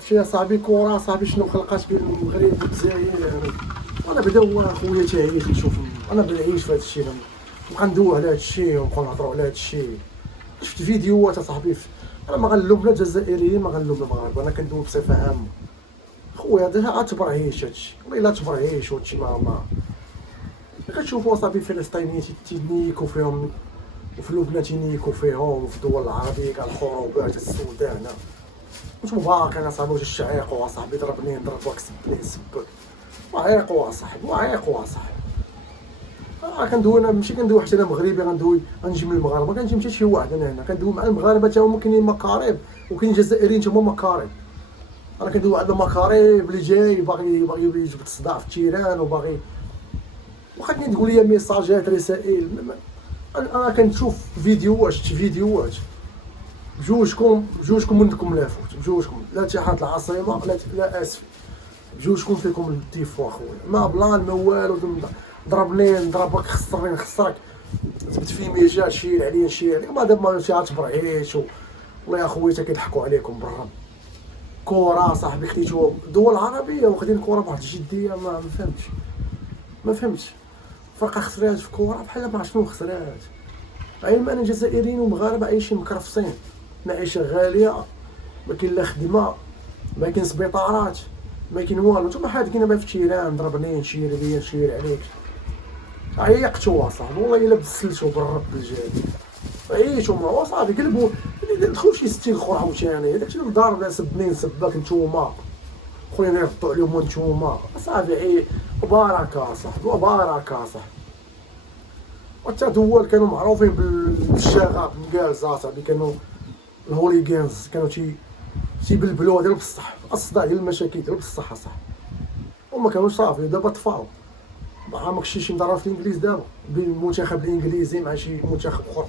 عرفتي يا صاحبي كورة صاحبي شنو خلقات بين المغرب والجزائر. انا بدا هو خويا تاعي نشوف انا بنعيش في هذا الشيء نبقى ندوي على هذا الشيء ونبقاو نهضروا على هذا الشيء. شفت فيديوهات اصاحبي انا ما غنلوم لا الجزائريين ما غنلوم المغاربه انا كندوي بصفه عامه. خويا هذا تبرهيش هادشي والله الا تبرهيش وهادشي ما كتشوفوا اصاحبي الفلسطينيين تينيكو فيهم وفي لبنان تينيكو فيهم وفي الدول العربيه كاع الخروبات السودان واش مبارك انا صاحبي واش الشعيق صاحبي ضربني نضربك سبني نسبك وعيقوا صاحبي وعيقوا صاحبي. كندوي انا ماشي كندوي حتى انا مغربي غندوي غنجي من المغاربه كنجي حتى شي واحد انا هنا كندوي مع المغاربه حتى هما كاينين مكارب وكاينين جزائريين حتى هما مكارب. انا كندوي على المكارب اللي جاي باغي يجبد الصداع في التيران وباغي واخا تقول لي ميساجات رسائل انا كنشوف فيديوهات شفت فيديوهات بجوجكم منكم لافوت بجوجكم لا اتحاد العاصمه لا اسف بجوجكم فيكم التيفو اخويا ما بلان ما والو ضربني نضربك خسرني نخسرك جبت في ميجات شير عليا نشير عليك ما دابا ما تبرعيش والله يا خويا كيضحكوا عليكم بالرب. كره صاحبي خديتو الدول العربيه واخدين كره بواحد الجديه ما فهمتش فرقه خسرات في كره بحال ما شنو خسرات. علما ان الجزائريين والمغاربه عايشين مكرفصين معيشه غاليه ما كاين لا خدمه ما كاين سبيطارات ما كاين والو نتوما حاذقين في التيران ضربني نشير عليا نشير عليك عيقتو صاحبي والله الا بسلتو بالرب الجليل عيشوا معاه صافي قلبوا دخلوا شي 60 اخر عاوتاني داكشي اللي ضارب سبني نسبك نتوما خويا نردوا عليهم نتوما صافي وبركه صاحبي وبركه صاحبي. وحتى دول كانوا معروفين بالشغب الكالزه صاحبي كانوا الهوليغانز كانوا تيبلبلوها ديال بصح الصداع ديال المشاكل ديال بصح صاحبي وما كانوش صافي دابا طفاو مع ماكشي شي مضاربه في الانجليز دابا بين المنتخب الانجليزي مع شي منتخب اخر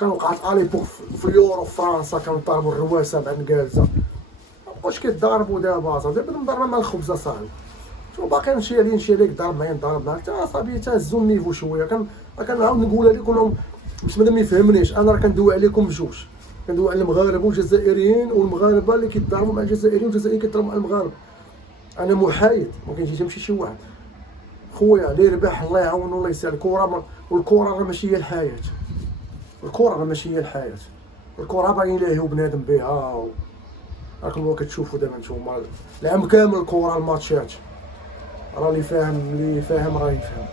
كانوا وقعت اليبوك في اليورو في فرنسا كانوا ضربوا الرواسه مع الكالزه مابقاوش كيتضاربوا دابا صاحبي دابا مضاربه مع الخبزه صاحبي شو باقي نمشي عليك ضرب معايا نضرب معاك حتى صاحبي تهزوا النيفو شويه كنعاود نقولها لكم لهم باش مادام ما يفهمنيش انا راه كندوي عليكم بجوج كندوي على المغاربه والجزائريين والمغاربه اللي كيتضاربوا مع الجزائريين والجزائريين كيتضاربوا مع المغاربه. انا محايد ما كاينش تمشي شي واحد خويا اللي يربح الله يعاون الله يسهل الكره والكره راه ماشي هي الحياه الكره راه ماشي هي الحياه الكره باغيين يلهيو بنادم بها راكم كتشوفوا دابا نتوما العام كامل الكره الماتشات راه اللي فاهم راه يفهم.